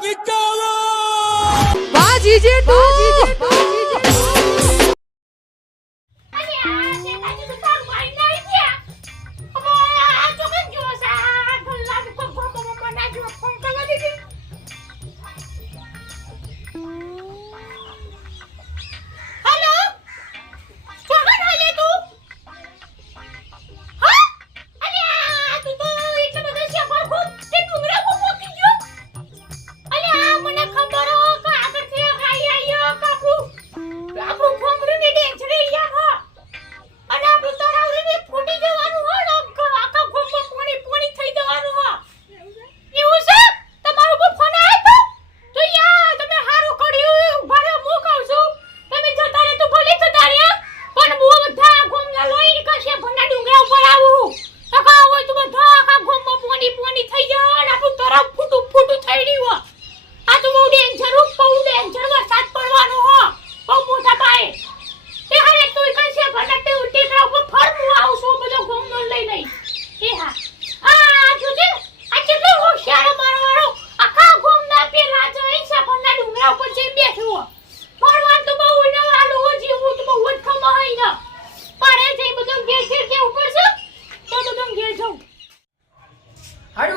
Николай!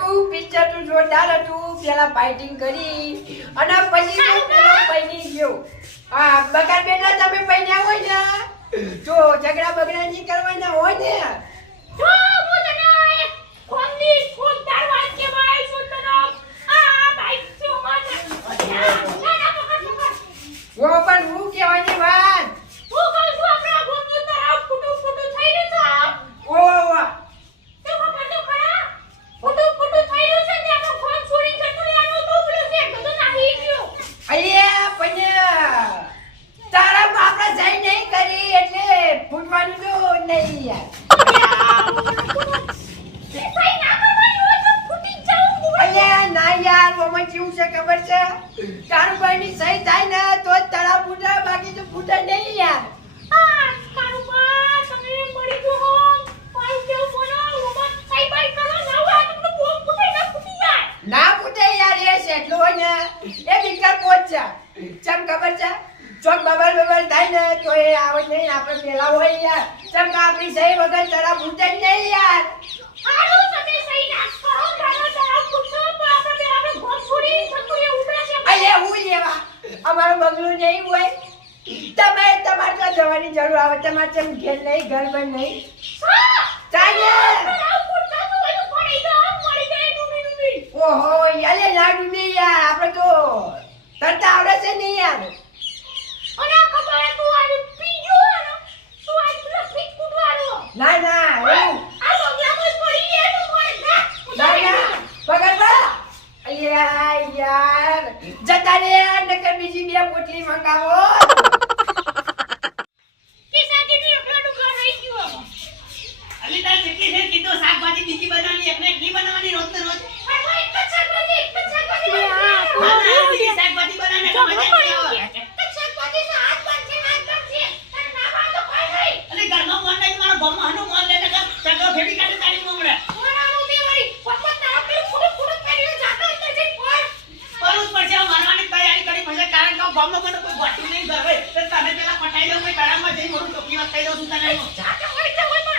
હતું પિક્ચર તો જોરદાર હતું પેલા ફાઇટિંગ કરી અને પછી પૈની ગયો. હા બગાડ બેટા તમે પૈન્યા હોય ને? જો ઝઘડા બગડા નહીં કરવાના હોય ને? કોમન કેવું છે ખબર છે? કારુભાઈ ની સહી થાય ને તો જ તળાવ ફૂટે બાકી તો ફૂટે નહીં યાર. ના ફૂટે યાર એ એટલું હોય ને એ વિકાર પહોંચે ચમ ખબર છે ચોક બબલ બબલ થાય ને તો એ આવે નહીં આપણે પેલા હોય યાર. ચમ આપણી સહી વગર તળાવ ફૂટે નહીં યાર. નહીં હોય તમે તમારે ત્યાં જવાની જરૂર આવે. તમારે ત્યાં ઘેર નહીં ઘરમાં નહીં. નકર બીજી બે પોટલી મંગાવો. અલી તાર ચકી છે કીધું શાકભાજી બીજી બનાવવાની એકને એકલી બનાવવાની કર્યો છું તને જાતે હોય તો હોય પણ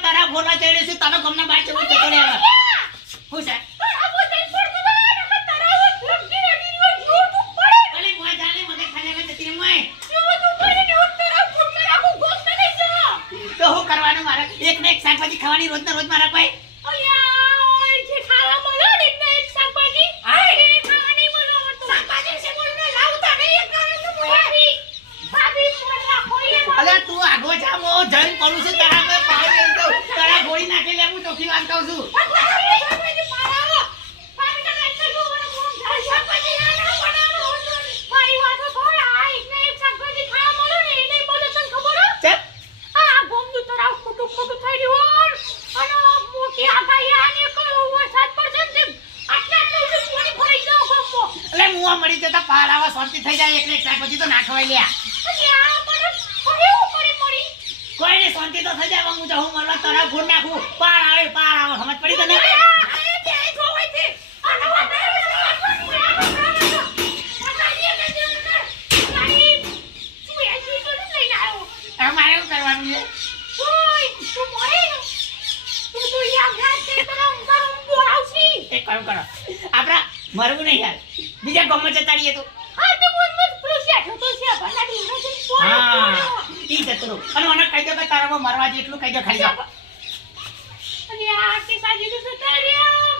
તારા ભોલા ચડે છે. તારો ગમના બાર ચડે ચડે તો હું કરવાનું મારે? એક ને એક શાકભાજી ખાવાની રોજ ને રોજ મારા ભાઈ કૂવા મળી જતા પાર આવા શાંતિ થઈ જાય એટલે એક પછી તો નાખવાઈ લ્યા. કોઈ ને શાંતિ તો થઈ જાય હું જાઉં મરવા તરફ ઘૂર નાખું. પાર આવે પાર આવે સમજ પડી તને? આપણા છે મરવું નહીં યાર બીજા ગામમાં જતા રહીએ તો. હા ઈ જતરો. અને મને કહી દો કે તારામાં મરવા જેટલું કહી દો ખાલી અને આ કે સાજી તો જતા રહ્યા